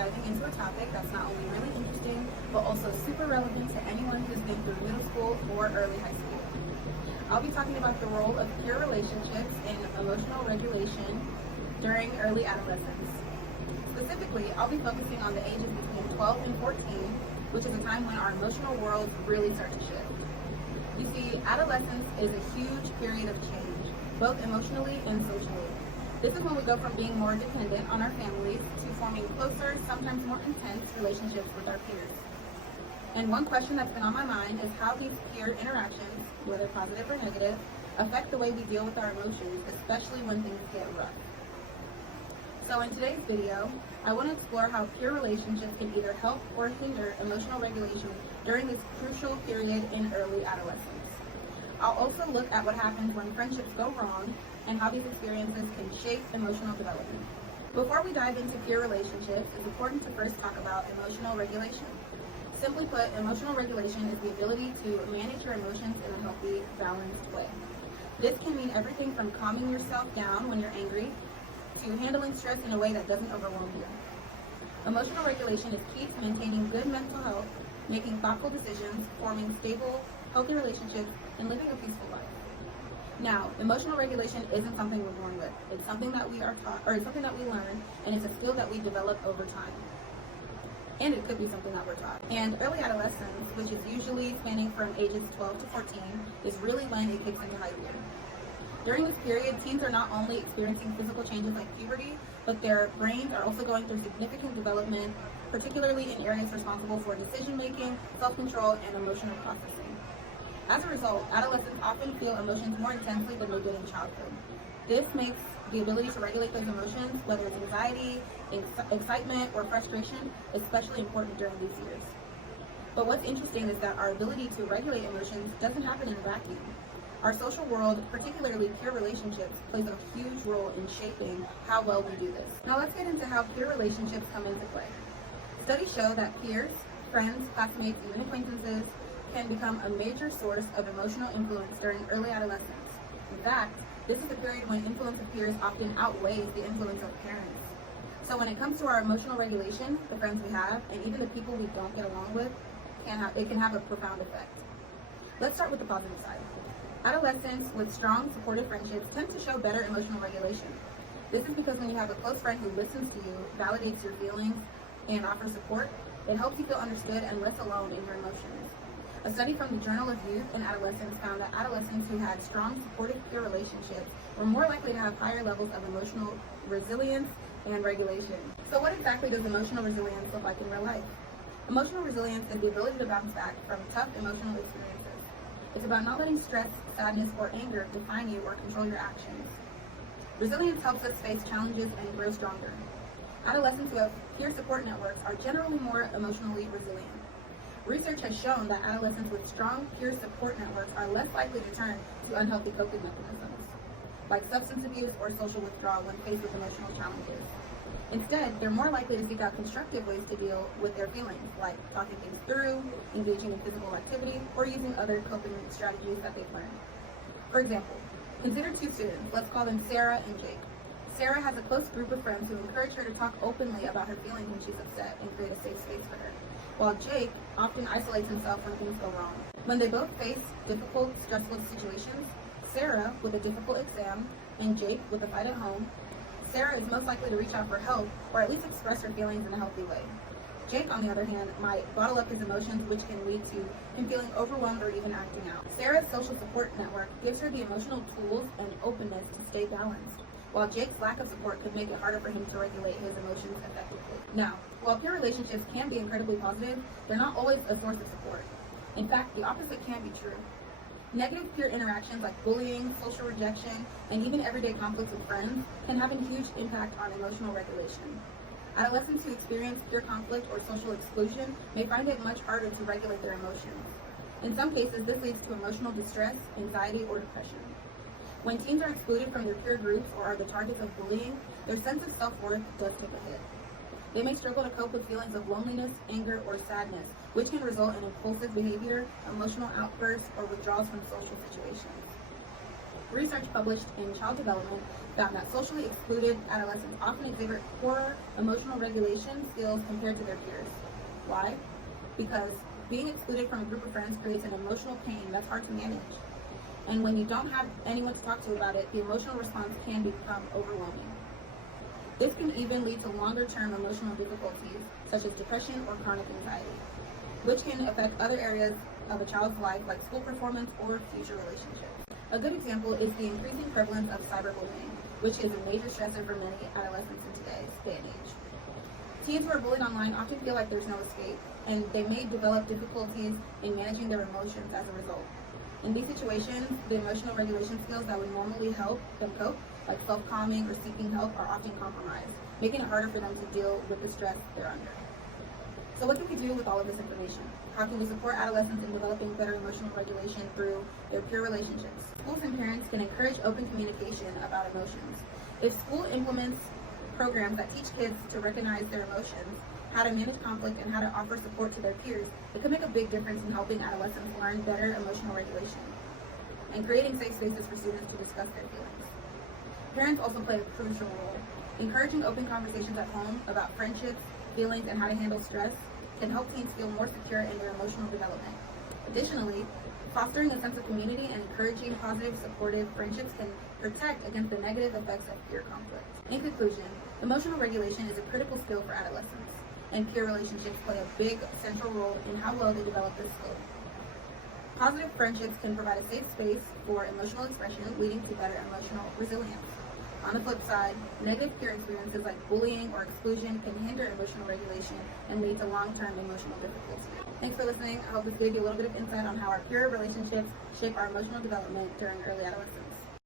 diving into a topic that's not only really interesting, but also super relevant to anyone who's been through middle school or early high school. I'll be talking about the role of peer relationships in emotional regulation during early adolescence. Specifically, I'll be focusing on the ages between 12 and 14, which is a time when our emotional worlds really start to shift. You see, adolescence is a huge period of change, both emotionally and socially. This is when we go from being more dependent on our families to forming closer, sometimes more intense relationships with our peers. And one question that's been on my mind is how these peer interactions, whether positive or negative, affect the way we deal with our emotions, especially when things get rough. So in today's video, I want to explore how peer relationships can either help or hinder emotional regulation during this crucial period in early adolescence. I'll also look at what happens when friendships go wrong and how these experiences can shape emotional development. Before we dive into peer relationships, it's important to first talk about emotional regulation. Simply put, emotional regulation is the ability to manage your emotions in a healthy, balanced way. This can mean everything from calming yourself down when you're angry to handling stress in a way that doesn't overwhelm you. Emotional regulation is key to maintaining good mental health, making thoughtful decisions, forming stable, healthy relationships, and living a peaceful life. Now, emotional regulation isn't something we're born with. It's something that we are taught, or it's something that we learn, and it's a skill that we develop over time. And it could be something that we're taught. And early adolescence, which is usually spanning from ages 12 to 14, is really when it kicks into high gear. During this period, teens are not only experiencing physical changes like puberty, but their brains are also going through significant development, particularly in areas responsible for decision-making, self-control, and emotional processing. As a result, adolescents often feel emotions more intensely than they did in childhood. This makes the ability to regulate those emotions, whether it's anxiety, excitement, or frustration, especially important during these years. But what's interesting is that our ability to regulate emotions doesn't happen in a vacuum. Our social world, particularly peer relationships, plays a huge role in shaping how well we do this. Now let's get into how peer relationships come into play. Studies show that peers, friends, classmates, even acquaintances can become a major source of emotional influence during early adolescence. In fact, this is a period when influence of peers often outweighs the influence of parents. So when it comes to our emotional regulation, the friends we have, and even the people we don't get along with, it can have a profound effect. Let's start with the positive side. Adolescents with strong, supportive friendships tend to show better emotional regulation. This is because when you have a close friend who listens to you, validates your feelings, and offers support, it helps you feel understood and less alone in your emotions. A study from the Journal of Youth and Adolescence found that adolescents who had strong, supportive peer relationships were more likely to have higher levels of emotional resilience and regulation. So what exactly does emotional resilience look like in real life? Emotional resilience is the ability to bounce back from tough emotional experiences. It's about not letting stress, sadness, or anger define you or control your actions. Resilience helps us face challenges and grow stronger. Adolescents who have peer support networks are generally more emotionally resilient. Research has shown that adolescents with strong peer support networks are less likely to turn to unhealthy coping mechanisms, like substance abuse or social withdrawal when faced with emotional challenges. Instead, they're more likely to seek out constructive ways to deal with their feelings, like talking things through, engaging in physical activity, or using other coping strategies that they've learned. For example, consider two students. Let's call them Sarah and Jake. Sarah has a close group of friends who encourage her to talk openly about her feelings when she's upset and create a safe space for her, while Jake often isolates himself when things go wrong. When they both face difficult, stressful situations, Sarah with a difficult exam and Jake with a fight at home, Sarah is most likely to reach out for help or at least express her feelings in a healthy way. Jake, on the other hand, might bottle up his emotions, which can lead to him feeling overwhelmed or even acting out. Sarah's social support network gives her the emotional tools and openness to stay balanced, while Jake's lack of support could make it harder for him to regulate his emotions effectively. Now, while peer relationships can be incredibly positive, they're not always a source of support. In fact, the opposite can be true. Negative peer interactions like bullying, social rejection, and even everyday conflicts with friends can have a huge impact on emotional regulation. Adolescents who experience peer conflict or social exclusion may find it much harder to regulate their emotions. In some cases, this leads to emotional distress, anxiety, or depression. When teens are excluded from their peer groups or are the targets of bullying, their sense of self-worth does take a hit. They may struggle to cope with feelings of loneliness, anger, or sadness, which can result in impulsive behavior, emotional outbursts, or withdrawals from social situations. Research published in Child Development found that socially excluded adolescents often exhibit poorer emotional regulation skills compared to their peers. Why? Because being excluded from a group of friends creates an emotional pain that's hard to manage. And when you don't have anyone to talk to about it, the emotional response can become overwhelming. This can even lead to longer-term emotional difficulties, such as depression or chronic anxiety, which can affect other areas of a child's life, like school performance or future relationships. A good example is the increasing prevalence of cyberbullying, which is a major stressor for many adolescents in today's day and age. Teens who are bullied online often feel like there's no escape, and they may develop difficulties in managing their emotions as a result. In these situations, the emotional regulation skills that would normally help them cope, like self-calming or seeking help, are often compromised, making it harder for them to deal with the stress they're under. So what can we do with all of this information? How can we support adolescents in developing better emotional regulation through their peer relationships? Schools and parents can encourage open communication about emotions. If school implements programs that teach kids to recognize their emotions, how to manage conflict, and how to offer support to their peers, it could make a big difference in helping adolescents learn better emotional regulation and creating safe spaces for students to discuss their feelings. Parents also play a crucial role. Encouraging open conversations at home about friendships, feelings, and how to handle stress can help teens feel more secure in their emotional development. Additionally, fostering a sense of community and encouraging positive, supportive friendships can protect against the negative effects of peer conflict. In conclusion, emotional regulation is a critical skill for adolescents, and peer relationships play a big central role in how well they develop this skill. Positive friendships can provide a safe space for emotional expression, leading to better emotional resilience. On the flip side, negative peer experiences like bullying or exclusion can hinder emotional regulation and lead to long-term emotional difficulties. Thanks for listening. I hope this gave you a little bit of insight on how our peer relationships shape our emotional development during early adolescence.